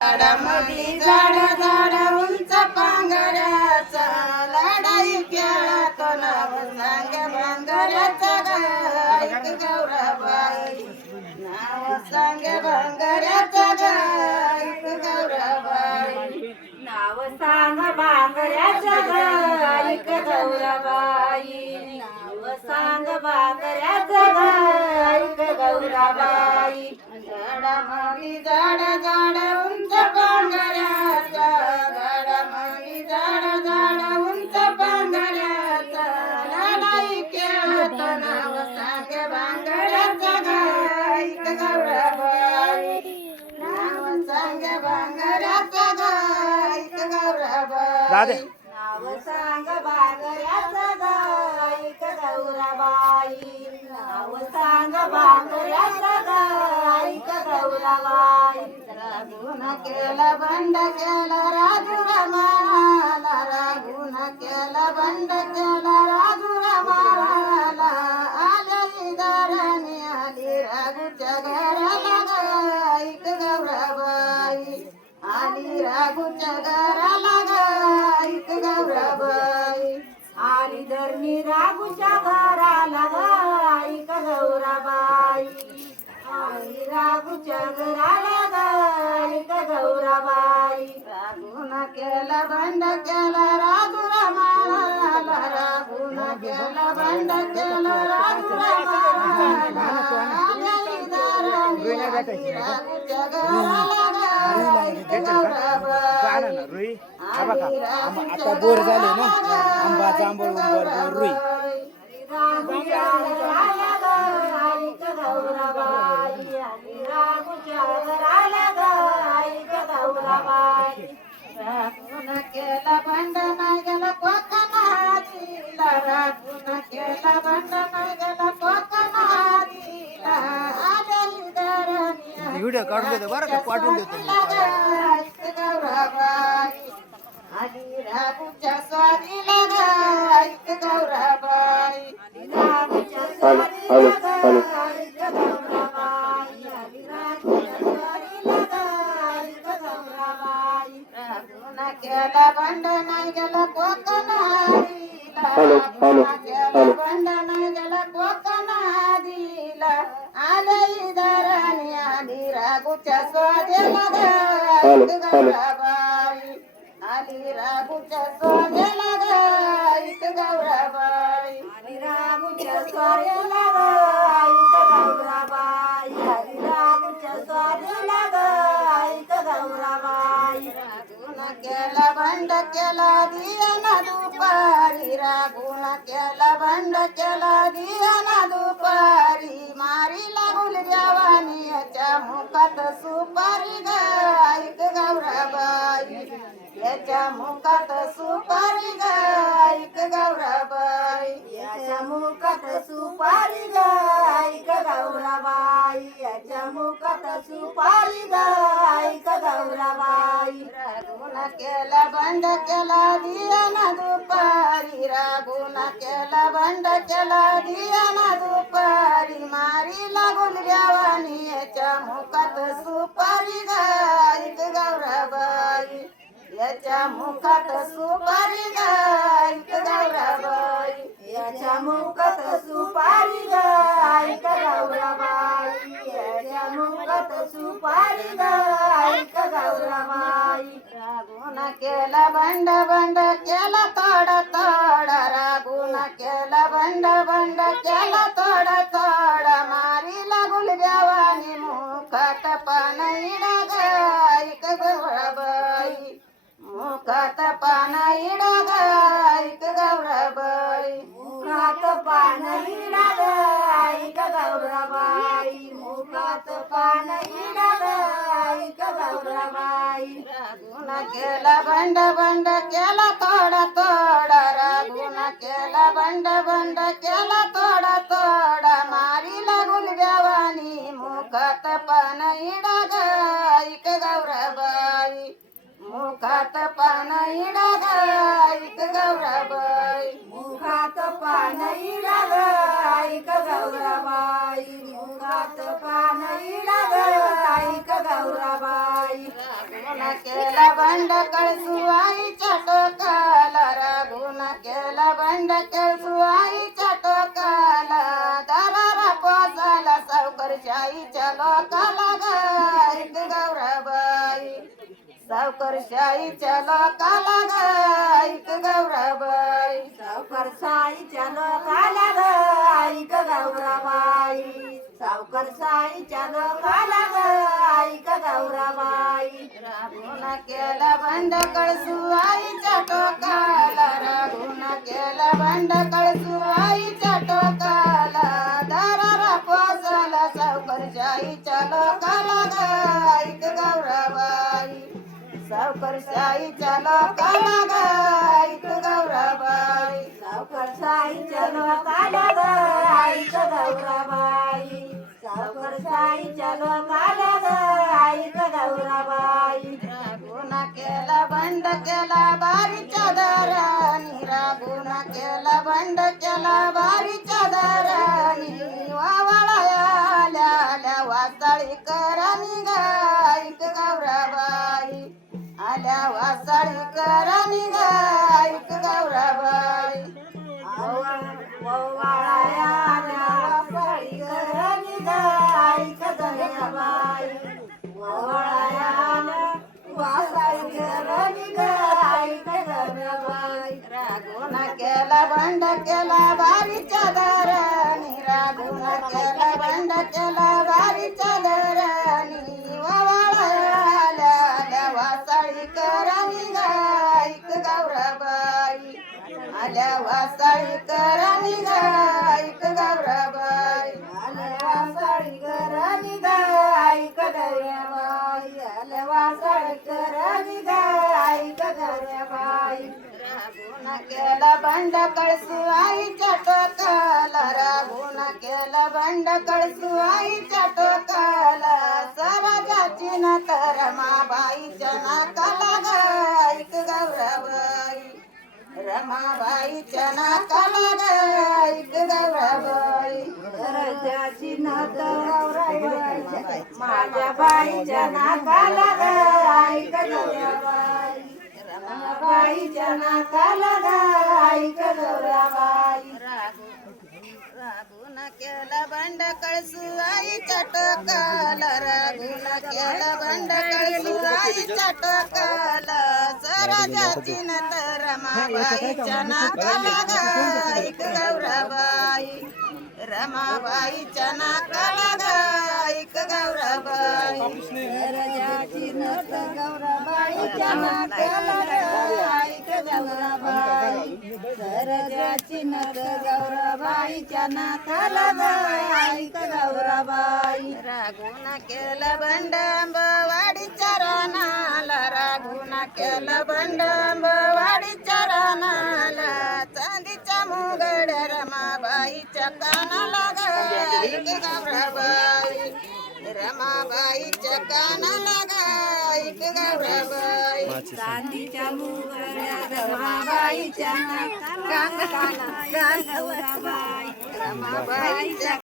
झाडामधी झाड झाड उंच पांघऱ्याचा लढाई खेळत नाव सांग भांगऱ्याचं ग ऐक गौराबाई नाव सांग भांगऱ्याचं ग ऐक गौराबाई नाव सांग भांगऱ्याचं ग ऐक गौराबाई नाव सांग भांगऱ्याचं ग ऐक गौराबाई झाडामधी झाड झाड उंच पांघऱ्याचा झाडामधी झाड झाड उंच पांघऱ्याचा लढाई खेळत नाव सांग भांगऱ्याचं ग ऐक गौराबाई नाव सांग भांगऱ्याचं ग ऐक गौराबाई नाव सांग भांगऱ्याचं ग ऐक गौराबाई नाव सांग भांगऱ्याचं ग ऐक गौराबाई रागून केला बंड केला राजू रमाला रागून केला बंड केला राजू रमाला आली दाराने आली रागूच्या घराला ग ऐक गौराबाई आली रागूच्या घराला ग ऐक गौराबाई आली धरणी रागूच्या घराला ग ऐक गौराबाई आली रागूच्या घराला ग ऐक गौराबाई रागून केला बंड केला राजू रमाला रागून केला बंड केला राजू रमाला आली दाराने आली रागूच्या घराला ग ऐक गौराबाई आता बोर झाले ना आंबा जांभूळ बोर रुई रागूच्या घराला ग ऐक गौराबाई आली रागूच्या घराला ग ऐक गौराबाई रागून केला बंड नाही गेला कोकणातीला रागून केला बंड नाही गेला कोकणातीला आली दाराने व्हिडिओ काढून देतो बरं का पाठवून देतो ऐक गौराबाई आली रागूच्या स्वारीला ग ऐक गौराबाई रागूच्या स्वारीला ग ऐक गौराबाई आली रागूच्या स्वारीला ग ऐक गौराबाई रागून केला बंड नाही गेला कोकणातीला रागून केला बंड नाही गेला कोकणातीला आली दाराने आली रागूच्या स्वारीला ग ऐक गौराबाई आली रागूच्या स्वारीला ग ऐक गौराबाई आली रागूच्या स्वारीला ग ऐक गौराबाई आली रागूच्या स्वारीला ग ऐक गौराबाई रागून केला बंड केला दियाना दुपारी रागून केला बंड केला दियाना दुपारी मारी लागूल जवानी याच्या मुखात सुपारी ग ऐक गौराबाई याच्या मुखात सुपारी ग ऐक गौराबाई याच्या मुखात सुपारी ग ऐक गौराबाई याच्या मुखात सुपारी ग ऐक गौराबाई रागून केला बंड केला दियाना दुपारी रागून केला बंड केला दियाना दुपारी मारी लागून जवानी याच्या मुखात सुपारी ग ऐक गौराबाई याच्या मुखात सुपारी ग ऐक गौराबाई याच्या मुखात सुपारी ग ऐक गौराबाई याच्या मुखात सुपारी ग ऐक गौराबाई रागून केला बंड बंड केला तोडा तोडा रागून केला बंड बंड केला तोडा तोडा मारी लागूल जवानी मुखात पान इडा ग ऐक गौराबाई मुखात पान इडा ग ऐक गौराबाई मुखात पान इडा ग ऐक गौराबाई मुखात पान इडा ग ऐक गौराबाई रागून केला बंड बंड केला तोडा तोडा रागून केला बंड बंड केला तोडा तोडा मारी लागूल जवानी मुखात पान इडा ग ऐक गौराबाई मुखात पान इडाग ऐक गौराबाई मुखात पान इडाग ऐक गौराबाई मुखात पान इडाग ऐक गौराबाई रागून केला बंड कळसू आईच्या टोकाला रागून केला बंड कळसू आईच्या टोकाला दाराला पोचाला सावकारशाहीच्या लोकाला ग ऐक गौराबाई सावकारशाहीच्या लोकाला ग ऐक गौराबाई सावकार साईच्या लोकाला ग ऐक गौराबाई सावकार साईच्या लोकाला ग ऐक गौराबाई रागून केला बंड कळसू आईच्या टोकाला रागून केला बंड कळसू आईच्या टोकाला दाराला पोचाला सावकारशाहीच्या लोकाला ग ऐक गौराबाई सावकारशाहीच्या लोकाला ग ऐक गौराबाई सावकार साईच्या लोकाला ग ऐक गौराबाई सावकार साईच्या लोकाला ग ऐक गौराबाई रागून केला बंड केला बारीच्या दारानी रागून केला बंड केला बारीच्या दारानी वावळाया आल्या आल्या वासाळी करानी ग ऐक गौराबाई आल्या वासाळी करानी ग ऐक गौराबाई वाळाया वासाळी करणी ग ऐक गौराबाई वाळाया वासाळी करणी ग ऐक गौराबाई रागून केला बंड केला बारीच्या दारानी रागून केला बंड केला बारीच्या दारानी वावळाया आल्या आल्या वासाळी करानी ग ऐक गौराबाई आल्या वासाळी करानी ग ऐक गौराबाई आले वासाळी करणी ग ऐक गौराबाई आले वासाळी करणी ग ऐक गौराबाई रागून केला बंड कळसू आईच्या टोकाला रागून केला बंड कळसू आईच्या टोकाला सरजाची न तर रमाबाईच्या नाकाला ग ऐक गौराबाई रमाबाईच्या नाकाला ग ऐक गौराबाई सरजाची नात गौराबाई माझ्या बाईच्या नाकाला ग ऐक गौराबाई रमाबाईच्या नाकाला ग ऐक गौराबाई रागून केला बंड कळसू आईच्या टोकाला रागून केला बंड कळसू आईच्या टोकाला सरजाची न तर रमाबाईच्या नाकाला ग ऐक गौराबाई रमाबाईच्या नाकाला ग ऐक गौराबाई सरजाची नात गौराबाईच्या नाकाला ग ऐक गौराबाई सरजाची नात गौराबाईच्या नाकाला ग ऐक गौराबाई रागून केला बंड आंबवाडीच्या रानाला रागून केला बंड आंबवाडीच्या रानाला चांदीच्या मुगड रमाबाईच्या कानाला ग ऐक गौराबाई रमाबाईच्या कानाला ग ऐक गौराबाई चांदीच्या मुगड्या रमाबाईच्या नाकाला ग गौराबाई रमाबाईच्या